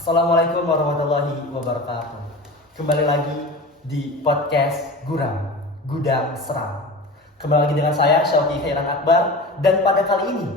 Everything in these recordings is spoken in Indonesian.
Assalamualaikum warahmatullahi wabarakatuh. Kembali lagi di podcast Gudang Seram. Kembali lagi dengan saya Syauki Khairan Akbar, dan pada kali ini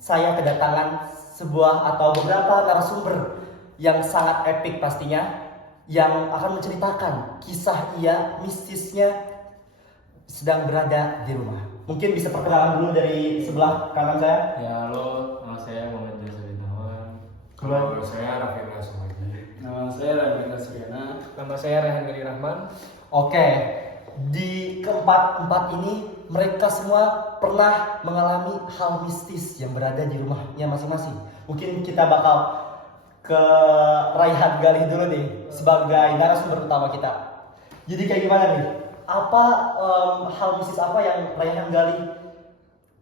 saya kedatangan sebuah atau beberapa narasumber yang sangat epik pastinya, yang akan menceritakan kisah ia mistisnya sedang berada di rumah. Mungkin bisa perkenalan dulu dari sebelah kanan saya. Ya, halo, nama saya Muhammad Jasa Binawan. Kalau saya Raffi Rasmadi. Nama saya Raffi Rasriana. Nama saya Rehan Gari Rahman. Oke, di keempat ini mereka semua pernah mengalami hal mistis yang berada di rumahnya masing-masing. Mungkin kita bakal ke Raihan Galih dulu nih sebagai narasumber utama kita. Jadi kayak gimana nih? Apa hal mistis apa yang Raihan Galih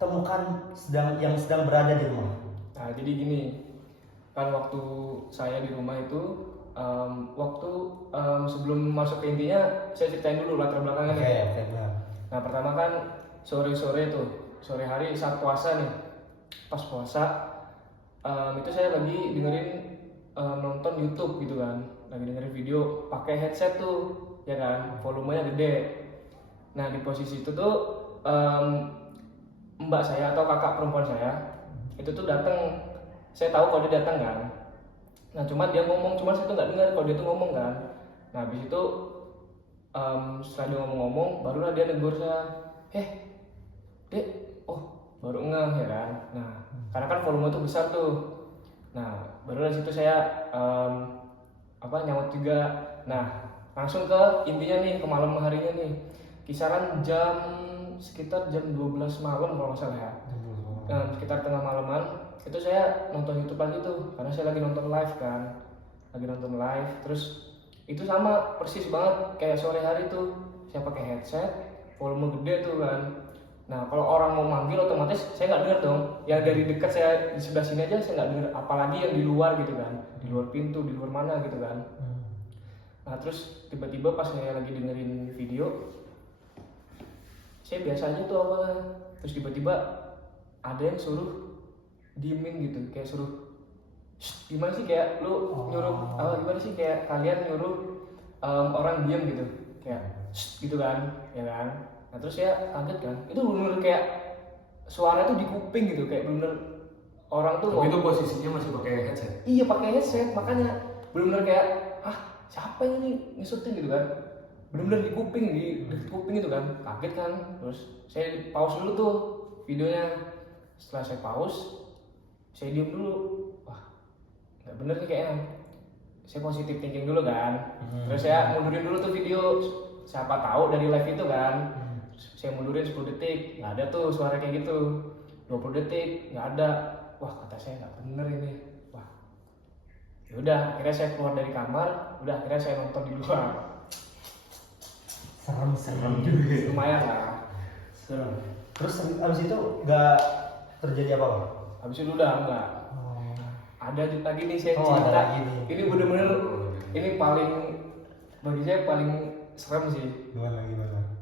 temukan yang sedang berada di rumah? Nah, jadi gini, kan waktu saya di rumah itu, sebelum masuk ke intinya, saya ceritain dulu latar belakangnya nih. Oke, benar. Nah, pertama kan sore-sore hari saat puasa nih, pas puasa, itu saya lagi dengerin nonton YouTube gitu kan, lagi dengerin video pakai headset tuh, ya kan, volumenya gede. Nah, di posisi itu tuh mbak saya atau kakak perempuan saya itu tuh datang. Saya tahu kalau dia datang kan. Nah, cuma dia ngomong, cuma saya tuh nggak dengar kalau dia tuh ngomong kan. Nah, habis itu setelah dia ngomong-ngomong, barulah dia negur saya, dek, oh baru ngeh ya kan. Nah, karena kan volume tuh besar tuh. Nah, baru dari situ saya nyaut juga. Nah, langsung ke intinya nih, ke malam harinya nih, kisaran sekitar jam 12 malam kalau nggak salah ya. Sekitar tengah malaman itu saya nonton YouTube lagi tuh, karena saya lagi nonton live kan, terus itu sama persis banget kayak sore hari tuh, saya pakai headset, volume gede tuh kan. Nah, kalau orang mau manggil otomatis saya nggak dengar dong, yang dari dekat saya di sebelah sini aja saya nggak dengar, apalagi yang di luar gitu kan, di luar pintu, di luar mana gitu kan. Nah, terus tiba-tiba pas saya lagi dengerin video, saya biasa aja tuh awalnya, terus tiba-tiba ada yang suruh diemin gitu, kayak suruh gimana sih, kayak lu nyuruh gimana sih, kayak kalian nyuruh orang diem gitu, kayak gitu kan, ya kan. Nah, terus saya kaget kan, itu bener kayak suara tuh di kuping gitu, kayak bener orang tuh. Tapi itu posisinya masih pakai headset. Iya, pakai headset, makanya bener-bener kayak siapa yang ini ngesutin gitu kan, bener-bener di kuping itu kan, kaget kan. Terus saya pause dulu tuh videonya. Setelah saya pause, saya diem dulu, nggak bener nih kayaknya. Saya positif thinking dulu kan. Terus saya mundurin dulu tuh video, siapa tahu dari live itu kan. Terus saya mundurin 10 detik, nggak ada tuh suara kayak gitu. 20 detik, nggak ada. Wah, kata saya nggak bener ini. Wah, yaudah, akhirnya saya keluar dari kamar. Akhirnya saya nonton di luar. Serem juga. Lumayan lah. Serem. Terus abis itu nggak terjadi apa-apa? Habis itu udah enggak. Ada lagi nih saya Ada cerita. lagi nih. Ini bener-bener, ini paling, bagi saya paling serem sih. Gimana?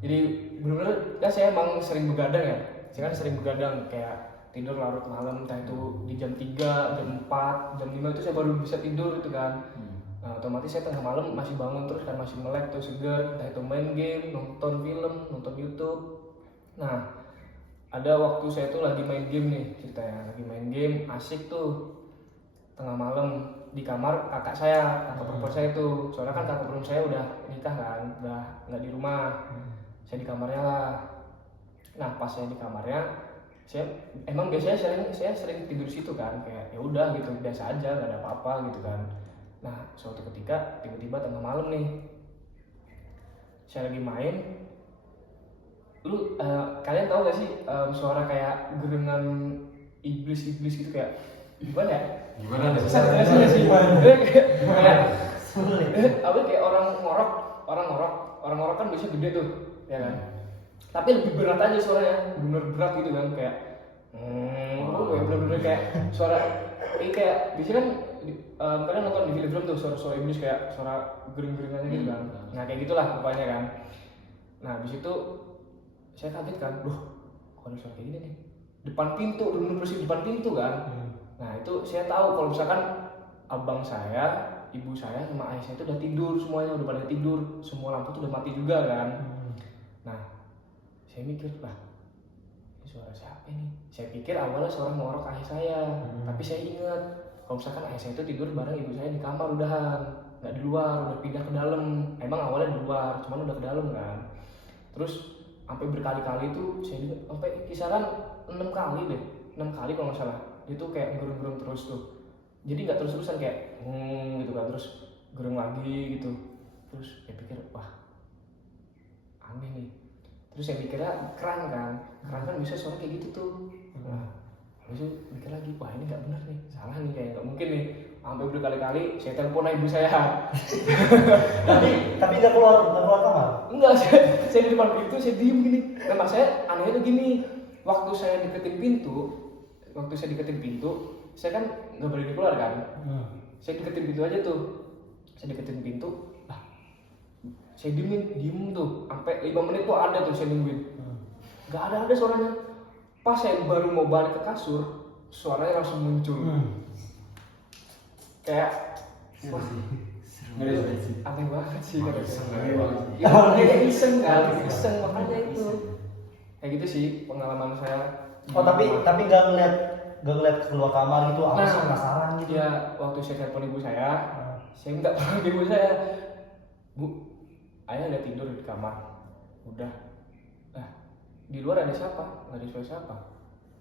Jadi bener-bener kan saya emang sering begadang ya. Saya kan sering begadang, kayak tidur larut malam, entah itu di jam 3, jam 4, jam 5 itu saya baru bisa tidur itu kan. Nah, otomatis saya tengah malam masih bangun terus kan, masih melek tuh, seger, entah itu main game, nonton film, nonton YouTube. Nah, ada waktu saya tuh lagi main game nih ceritanya, lagi main game asik tuh, tengah malam di kamar kakak perempuan saya tuh, soalnya kan kakak perempuan saya udah nikah kan, udah nggak di rumah. Saya di kamarnya lah. Nah, pas saya di kamarnya, saya emang biasanya saya sering tidur situ kan, kayak ya udah gitu, biasa aja, nggak ada apa-apa gitu kan. Nah, suatu ketika tiba-tiba tengah malam nih, saya lagi main. Kalian tahu gak sih suara kayak gerengan iblis gitu, kayak gimana ya? Gimana deh? Kayak kayak orang ngorok kan biasanya gede tuh, ya kan? Tapi lebih berat aja suaranya, bener berat gitu kan, kayak bener-bener kayak suara, kayak biasanya kan kalian nonton di film-film tuh suara iblis, kayak suara gering-geringannya gitu kan. Nah, kayak gitulah pokoknya kan. Nah, habis itu saya kaget kan, kok ada suara kayak gini nih, depan pintu, bener-bener persis depan pintu kan. Nah, itu saya tahu kalau misalkan abang saya, ibu saya sama ayah saya itu udah tidur semuanya, udah pada tidur, semua lampu tuh udah mati juga kan. Nah, saya mikir lah, ini suara siapa nih? Saya pikir awalnya suara ngorok ayah saya, tapi saya ingat kalau misalkan ayah saya itu tidur bareng ibu saya di kamar udahan, nggak di luar, udah pindah ke dalam. Emang awalnya di luar, cuman udah ke dalam kan. Terus sampai berkali-kali tuh saya lihat sampai kisaran 6 kali deh, 6 kali kalau nggak salah. Dia tuh kayak gerung-gerung terus tuh. Jadi nggak terus-terusan kayak gitu kan, terus gerung lagi gitu. Terus saya pikir wah aneh nih. Terus saya mikirnya keran kan bisa suara kayak gitu tuh. Nah, habis itu mikir lagi, wah ini nggak benar nih, salah nih, kayak nggak mungkin nih. Sampai berkali-kali saya telepon ibu saya. tapi nggak keluar kamar. Enggak, saya di depan pintu, saya diem gini. Memang saya anehnya tuh gini, waktu saya deketin pintu, saya kan nggak boleh keluar kan. Saya deketin pintu aja tuh, lah, saya diem tuh, sampai 5 menit tuh ada tuh saya nungguin. Nggak ada suaranya. Pas saya baru mau balik ke kasur, suaranya langsung muncul. Kayak wah, aneh banget sih. Ya, kayak iseng makanya itu. Kayak gitu sih pengalaman saya. Oh tapi nggak ngeliat keluar kamar gitu, aku sih penasaran gitu. Ya waktu saya telepon ibu saya minta tolong ibu saya, Bu, ayah udah tidur di kamar, udah. Nah, di luar ada siapa? Nggak ada suara siapa.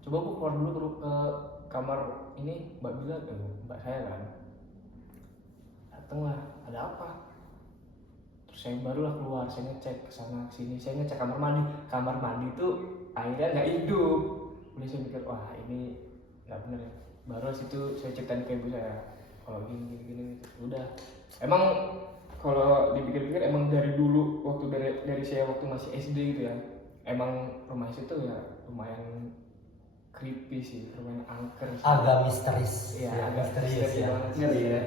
Coba Bu keluar dulu ke kamar ini, Mbak bilang, Mbak saya kan. Datanglah, ada apa? Terus saya barulah keluar, saya ngecek kesana kesini, saya ngecek kamar mandi tuh airnya nggak hidup. Udah saya mikir wah ini nggak bener ya. Baru situ saya ceritain ke ibu saya, kalau gini udah. Emang kalau dipikir-pikir emang dari dulu waktu dari saya waktu masih SD gitu ya, emang rumah situ ya lumayan creepy sih, lumayan angker sih. Agak misteris. Iya, Ya, agak misterius ya. banget sih. Ngeri ya.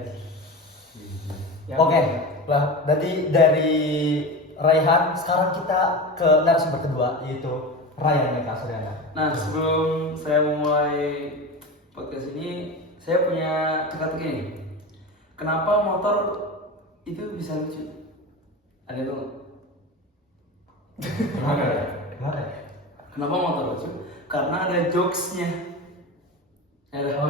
Oke, lah berarti dari Raihan sekarang kita ke narasumber kedua, yaitu Ryan Eka Suryana. Nah, sebelum saya memulai podcast ini, saya punya teka-teki nih. Kenapa motor itu bisa lucu? Ada yang tahu nggak? Gimana ya? Kenapa motor lucu? Karena ada jokesnya. Ada.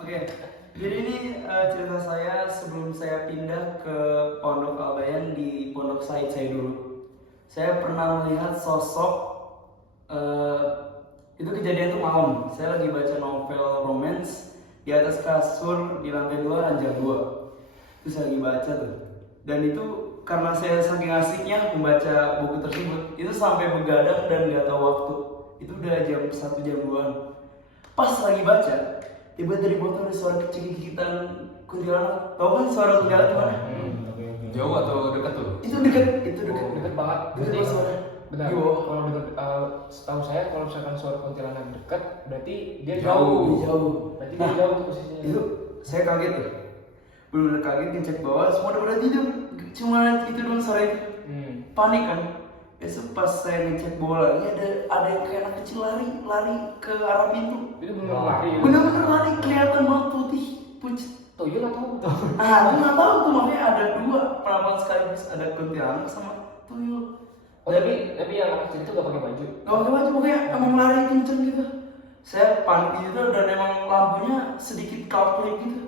Oke, jadi ini cerita saya sebelum saya pindah ke Pondok Albayan di Pondok Said saya dulu. Saya pernah melihat sosok, itu kejadian itu malam. Saya lagi baca novel romance di atas kasur di lantai 2 ranjang 2. Terus saya lagi baca tuh. Dan itu karena saya saking asiknya membaca buku tersebut, itu sampai begadang dan nggak tahu waktu. Itu udah jam 1 jam 2-an. Pas lagi baca, tiba dari motor ada suara kecil-kecilan kuntilanak. Tahu kan suara kuntilanak gimana? Jauh atau dekat tuh? Itu dekat Deket banget. Deket banget suara. Benar. Iya. Kalau deket, setahu saya kalau misalkan suara kuntilanak dekat, berarti dia Jauh. Berarti Nah, dia jauh tuh posisinya. Itu saya kaget tuh. Bener-bener kaget, ngecek bawah, semua udah pada tidur. Cuma itu doang suara itu. Panik kan. Besok pas saya ngecek bola, ini ada yang kayak anak kecil lari ke arah pintu. Itu benar lari. Bener-bener lari, kelihatan banget putih, pucat. Tuyul atau? Aku nggak tahu tuh, makanya ada 2 penampakan sekaligus, ada kuntilanak sama tuyul. Oh tapi yang anak kecil itu gak pakai baju. Gak pakai baju, pokoknya emang lari kenceng gitu. Saya panik di situ dan emang lampunya sedikit kelap-kelip gitu.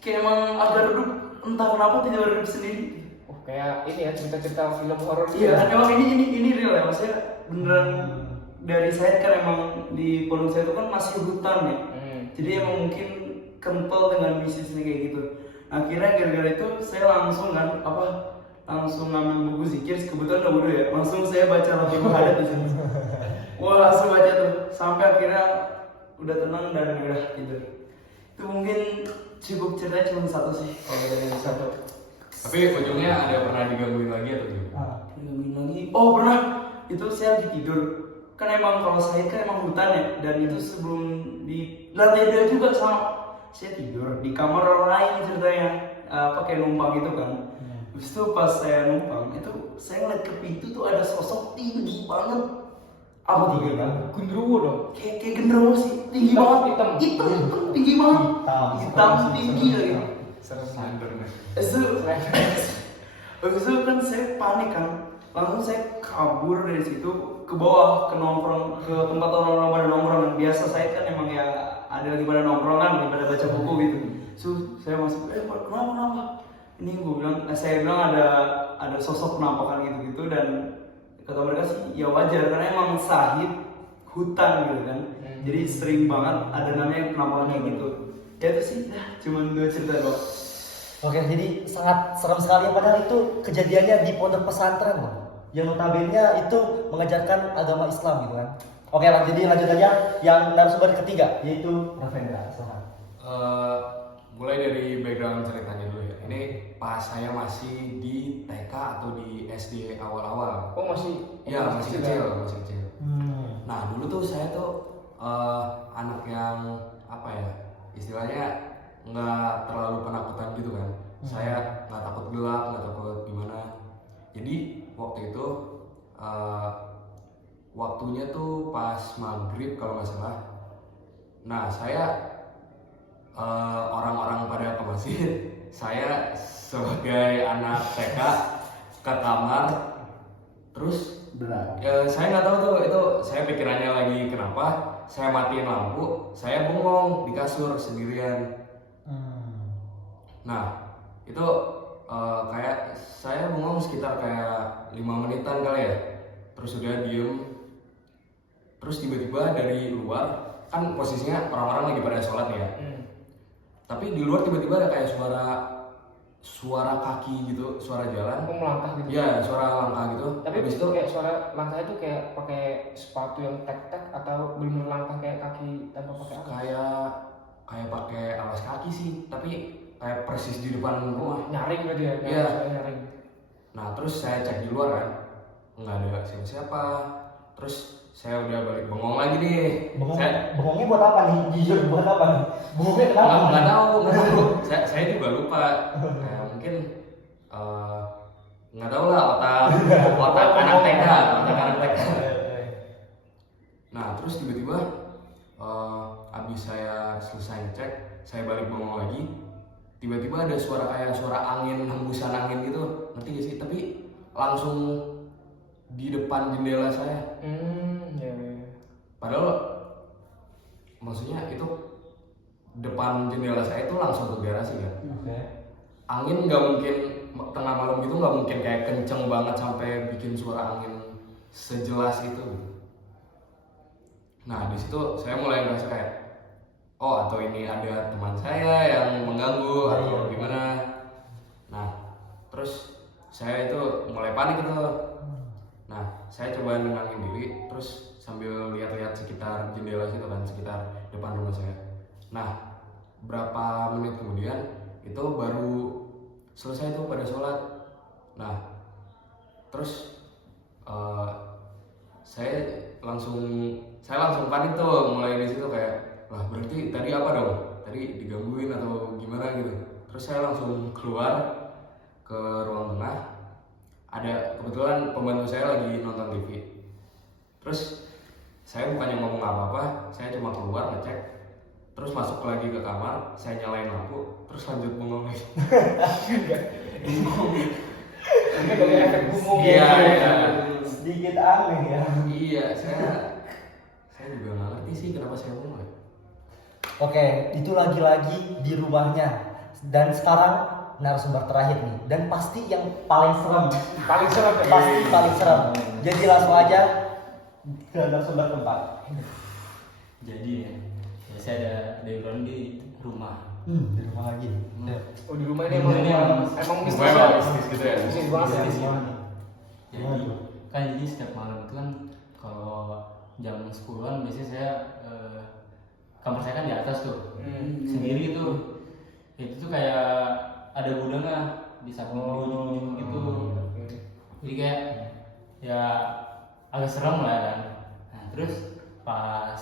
Kayak emang agak redup, entah kenapa tidak redup sendiri. Oh kayak ini ya cerita-cerita film horor. Iya, dan emang ini real ya, maksudnya beneran dari saya kan emang di pondok saya itu kan masih hutan ya. Jadi emang mungkin kental dengan bisnisnya kayak gitu. Akhirnya gara-gara itu saya langsung ngambil buku zikir, kebetulan udah wudu ya. Langsung saya baca lagi Muhammad di sini. Wah, langsung baca tuh sampai akhirnya udah tenang dan udah tidur. Itu mungkin cukup ceritanya cuma 1 sih. Oh dari 1. Tapi ujungnya ada pernah digangguin lagi atau gimana? Digangguin lagi. Oh pernah. Itu saya lagi tidur. Kan emang kalau saya kan emang hutan ya. Dan itu sebelum di lantai 2 juga sama. Saya tidur di kamar orang lain ceritanya. Pakai numpang gitu kan. Habis itu pas saya numpang itu saya ngeliat ke pintu tuh ada sosok tinggi banget. Apa tuh Tinggi gitu? banget. Gundurwo dong. Kayak genderuwo sih, tinggi Hitam, banget. hitam. Hitam, tinggi banget. Hitam tinggi lagi. Serem. Slender nih. Habis itu kan saya panik kan, langsung saya kabur dari situ ke bawah, ke nongkrong, ke tempat orang-orang pada nongkrong. Biasa saya kan emang ya ada lagi pada nongkrong kan, lagi pada baca buku gitu. So saya masuk, kenapa? Ini saya bilang ada sosok penampakan gitu-gitu, dan kata mereka sih ya wajar karena emang sahid hutan gitu kan. Jadi sering banget ada namanya penampakan kayak gitu. Ya itu sih, cuman 2 cerita doang. Oke, jadi sangat serem sekali. Padahal itu kejadiannya di pondok pesantren loh, yang notabene itu mengajarkan agama Islam gitu kan. Oke, lanjut aja yang narasumber ketiga, yaitu Ravendra. Silakan. Mulai dari background ceritanya dulu ya. Ini pas saya masih di TK atau di SD awal-awal. Oh masih? Iya, masih kecil. Nah, dulu tuh saya tuh anak yang apa ya? Istilahnya nggak terlalu penakutan gitu kan. Saya nggak takut gelap, nggak takut gimana. Jadi waktu itu waktunya tuh pas maghrib kalau nggak salah. Nah, saya orang-orang pada ke masjid, saya sebagai anak TK ke kamar, terus Benar. saya nggak tahu tuh itu saya pikirannya lagi kenapa, saya matiin lampu, saya bengong di kasur sendirian. Nah itu kayak saya bengong sekitar kayak 5 menitan kali ya, terus udah diem, terus tiba-tiba dari luar kan posisinya orang-orang lagi pada sholat ya. Tapi di luar tiba-tiba ada kayak suara kaki gitu, suara jalan. Aku melangkah gitu. Iya, suara langkah gitu. Tapi habis itu kayak suara langkah itu kayak pakai sepatu yang tek-tek atau benar langkah kayak kaki tanpa pakai alas? kayak pakai alas kaki sih, tapi kayak persis di depan rumah. Nyaring berarti ya? Iya. Suara nyaring. Nah, terus saya cek di luar kan, nggak ada siapa-siapa. Terus saya udah balik bengong lagi nih. Bengongnya buat apa nih? Jujur buat apa nih? Bengongnya kenapa? Nggak tahu. Saya juga lupa. Mungkin nggak tahu lah otak anak TK. Nah, terus tiba-tiba abis saya selesai cek, saya balik bengong lagi. Tiba-tiba ada suara kayak suara angin, hembusan angin gitu, ngerti gak sih? Tapi langsung di depan jendela saya. Ya. Padahal maksudnya itu depan jendela saya itu langsung ke garasi kan. Angin nggak mungkin tengah malam gitu, nggak mungkin kayak kenceng banget sampai bikin suara angin sejelas itu. Nah di situ saya mulai ngerasa kayak, oh atau ini ada teman saya yang mengganggu atau gimana. Nah terus saya itu mulai panik itu. Nah saya coba nenangin diri, terus sambil lihat-lihat sekitar jendela situ kan, sekitar depan rumah saya. Nah berapa menit kemudian itu baru selesai tuh pada sholat. Nah terus saya langsung panik tuh, mulai di situ kayak, wah berarti tadi apa dong? Tadi digangguin atau gimana gitu. Terus saya langsung keluar ke ruang tengah. Ada kebetulan pembantu saya lagi nonton TV. Terus saya bukannya ngomong apa-apa, saya cuma keluar ngecek, terus masuk lagi ke kamar, saya nyalain lampu, terus lanjut bengong lagi. Ini dari efek bumung Iya. Sedikit aneh ya. Iya, saya juga nggak ngerti sih kenapa saya bengong. Oke, itu lagi-lagi di rumahnya. Dan sekarang narasumber terakhir nih, dan pasti yang paling serem. Paling serem ya? Pasti paling serem. Jadi langsung aja ke narasumber keempat. Jadi ya saya ada background di rumah. Di rumah lagi. Oh di rumah ini Ini emang bisnis Rumah ya? bisnis gitu ya? Bisnis banget Iya, ya? semua. Jadi kan jadi setiap malam itu kan kalau jam 10-an biasanya saya kamar saya kan di atas tuh, sendiri tuh. Itu tuh kayak ada gudangnya di samping di ujung-ujung gitu. Jadi kayak ya agak serem lah kan. Nah terus pas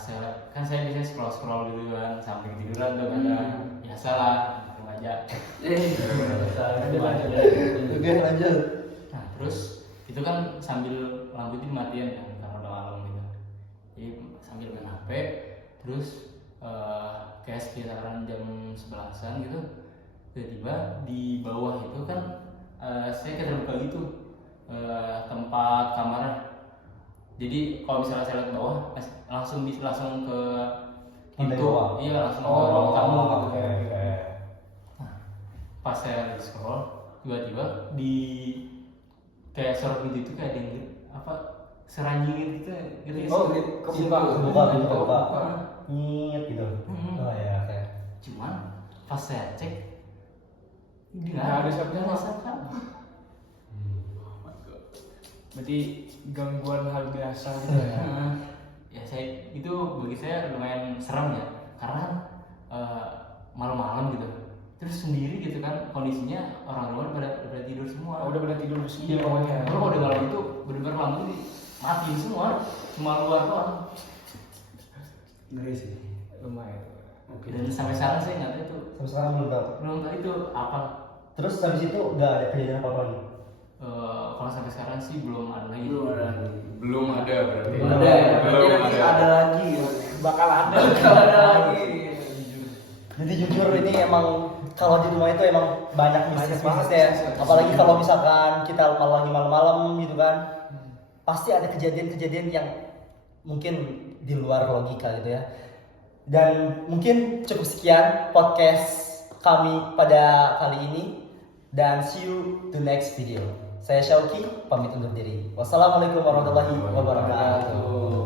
kan saya biasanya scroll dulu kan sampai ketiduran tuh kadang biasa lah remaja. Oke, lanjut. Nah terus itu kan sambil lampu itu dimatiin kan karena udah malam gitu. capek, terus kayak sekitaran jam 11-an gitu, tiba-tiba di bawah itu kan saya keterbuka gitu tempat kamarnya. Jadi kalau misalnya saya lihat bawah langsung ke Lantai pintu, bawah? iya langsung ke ruang tamu gitu. oke. Nah, pas saya lagi scroll, tiba-tiba di kayak sorot pintu itu kayak ada yang apa seranjing gitu gitu ya. Oh, kebuka. Kebuka. Nyet gitu. Hmm. Oh ya, oke. Cuman pas saya cek ini Nggak ada siapa-siapa. nggak ada siapa-siapa. Berarti gangguan hal biasa gitu ya. Ya saya itu bagi saya lumayan serem ya, karena malam-malam gitu, terus sendiri gitu kan, kondisinya orang luar pada tidur semua. Oh, udah pada tidur di sini Iya, pokoknya. kalau di malam itu benar-benar lampu mati semua, cuma luar doang. Ngeri sih. Lumayan. Dan sampai sekarang saya nggak tahu itu, Sampai sekarang belum tahu. itu apa. Terus habis itu udah ada kejadian apa lagi? Kalau sampai sekarang sih belum ada lagi. Belum ada lagi. Belum ada berarti. Belum Ada ya, Belum berarti nanti ada lagi ya. Bakal ada. Bakal ada lagi. Jadi jujur ini emang kalau di rumah itu emang banyak Banyak mistis banget ya. mistis. Apalagi kalau misalkan kita lagi malam-malam gitu kan, pasti ada kejadian-kejadian yang mungkin di luar logika gitu ya. Dan mungkin cukup sekian podcast kami pada kali ini, dan see you to next video. Saya Syauki, pamit undur diri. Wassalamualaikum warahmatullahi wabarakatuh.